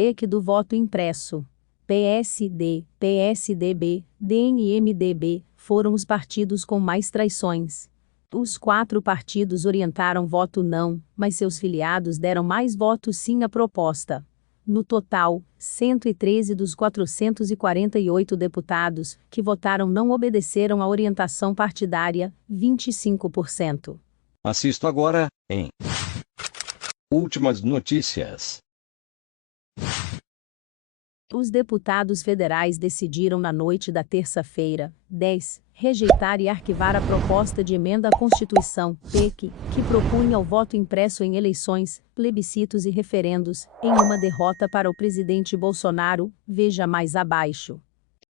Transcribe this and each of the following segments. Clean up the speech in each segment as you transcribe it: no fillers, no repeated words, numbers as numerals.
PEC do voto impresso. PSD, PSDB, DEM e MDB foram os partidos com mais traições. Os 4 partidos orientaram voto não, mas seus filiados deram mais votos sim à proposta. No total, 113 dos 448 deputados que votaram não obedeceram à orientação partidária, 25%. Assisto agora, em Últimas Notícias. Os deputados federais decidiram na noite da terça-feira, 10, rejeitar e arquivar a proposta de emenda à Constituição, PEC, que propunha o voto impresso em eleições, plebiscitos e referendos, em uma derrota para o presidente Bolsonaro, veja mais abaixo.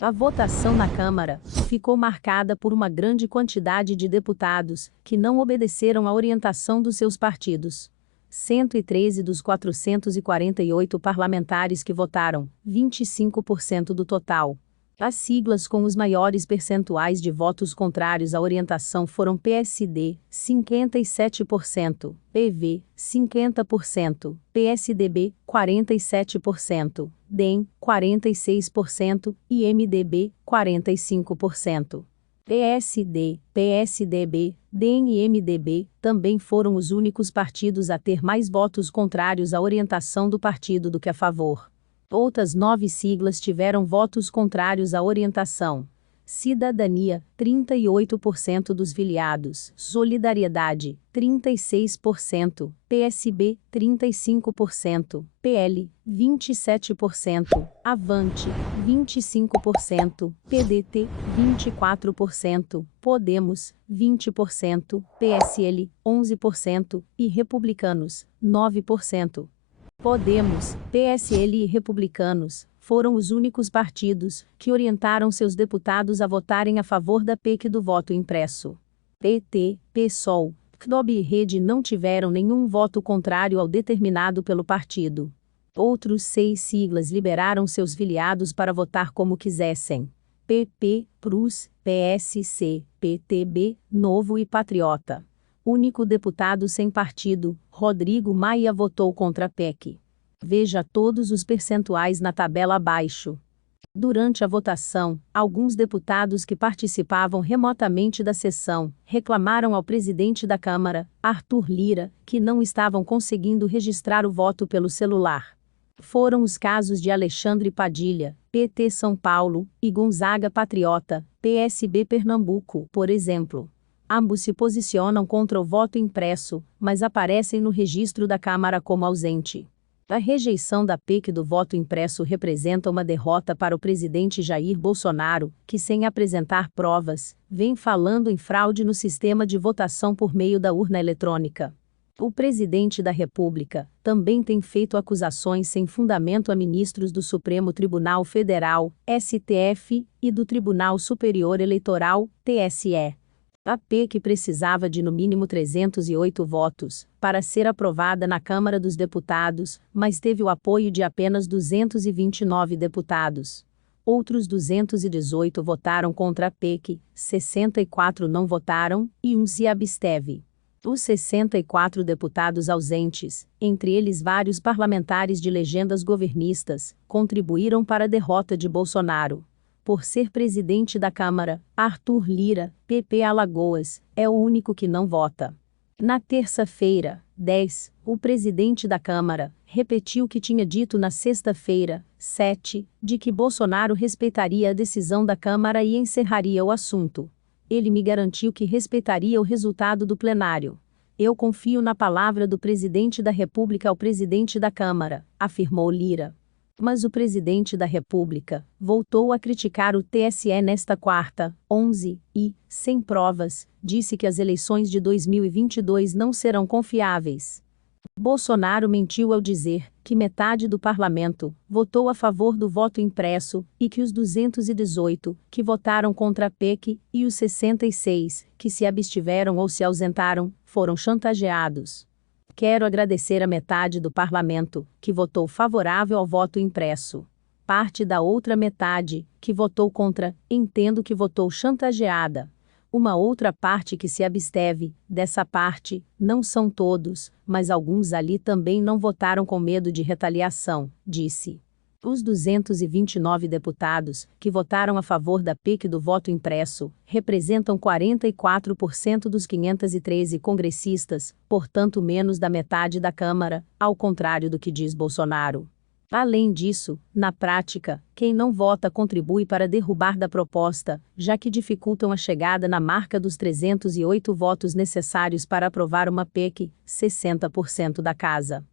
A votação na Câmara ficou marcada por uma grande quantidade de deputados que não obedeceram à orientação dos seus partidos. 113 dos 448 parlamentares que votaram, 25% do total. As siglas com os maiores percentuais de votos contrários à orientação foram PSD, 57%, PV, 50%, PSDB, 47%, DEM, 46% e MDB, 45%. PSD, PSDB, DEM e MDB também foram os únicos partidos a ter mais votos contrários à orientação do partido do que a favor. Outras 9 siglas tiveram votos contrários à orientação. Cidadania, 38% dos filiados. Solidariedade, 36%. PSB, 35%. PL, 27%. Avante, 25%. PDT, 24%. Podemos, 20%. PSL, 11% e Republicanos, 9%. Podemos, PSL e Republicanos foram os únicos partidos que orientaram seus deputados a votarem a favor da PEC do voto impresso. PT, PSOL, PCdoB e Rede não tiveram nenhum voto contrário ao determinado pelo partido. Outros 6 siglas liberaram seus filiados para votar como quisessem. PP, PRUS, PSC, PTB, Novo e Patriota. Único deputado sem partido, Rodrigo Maia, votou contra a PEC. Veja todos os percentuais na tabela abaixo. Durante a votação, alguns deputados que participavam remotamente da sessão reclamaram ao presidente da Câmara, Arthur Lira, que não estavam conseguindo registrar o voto pelo celular. Foram os casos de Alexandre Padilha, PT São Paulo, e Gonzaga Patriota, PSB Pernambuco, por exemplo. Ambos se posicionam contra o voto impresso, mas aparecem no registro da Câmara como ausente. A rejeição da PEC do voto impresso representa uma derrota para o presidente Jair Bolsonaro, que, sem apresentar provas, vem falando em fraude no sistema de votação por meio da urna eletrônica. O presidente da República também tem feito acusações sem fundamento a ministros do Supremo Tribunal Federal, STF, e do Tribunal Superior Eleitoral, TSE. A PEC precisava de no mínimo 308 votos para ser aprovada na Câmara dos Deputados, mas teve o apoio de apenas 229 deputados. Outros 218 votaram contra a PEC, 64 não votaram e 1 se absteve. Os 64 deputados ausentes, entre eles vários parlamentares de legendas governistas, contribuíram para a derrota de Bolsonaro. Por ser presidente da Câmara, Arthur Lira, PP Alagoas, é o único que não vota. Na terça-feira, 10, o presidente da Câmara repetiu o que tinha dito na sexta-feira, 7, de que Bolsonaro respeitaria a decisão da Câmara e encerraria o assunto. Ele me garantiu que respeitaria o resultado do plenário. Eu confio na palavra do presidente da República ao presidente da Câmara, afirmou Lira. Mas o presidente da República voltou a criticar o TSE nesta quarta, 11, e, sem provas, disse que as eleições de 2022 não serão confiáveis. Bolsonaro mentiu ao dizer que metade do parlamento votou a favor do voto impresso e que os 218 que votaram contra a PEC e os 66 que se abstiveram ou se ausentaram foram chantageados. Quero agradecer a metade do parlamento que votou favorável ao voto impresso. Parte da outra metade, que votou contra, entendo que votou chantageada. Uma outra parte que se absteve, dessa parte, não são todos, mas alguns ali também não votaram com medo de retaliação, disse. Os 229 deputados, que votaram a favor da PEC do voto impresso, representam 44% dos 513 congressistas, portanto menos da metade da Câmara, ao contrário do que diz Bolsonaro. Além disso, na prática, quem não vota contribui para derrubar da proposta, já que dificultam a chegada na marca dos 308 votos necessários para aprovar uma PEC, 60% da casa.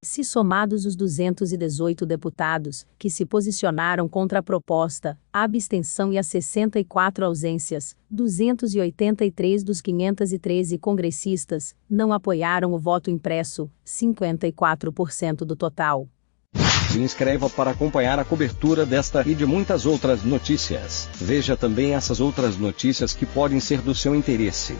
Se somados os 218 deputados, que se posicionaram contra a proposta, a abstenção e as 64 ausências, 283 dos 513 congressistas, não apoiaram o voto impresso, 54% do total. Se inscreva para acompanhar a cobertura desta e de muitas outras notícias. Veja também essas outras notícias que podem ser do seu interesse.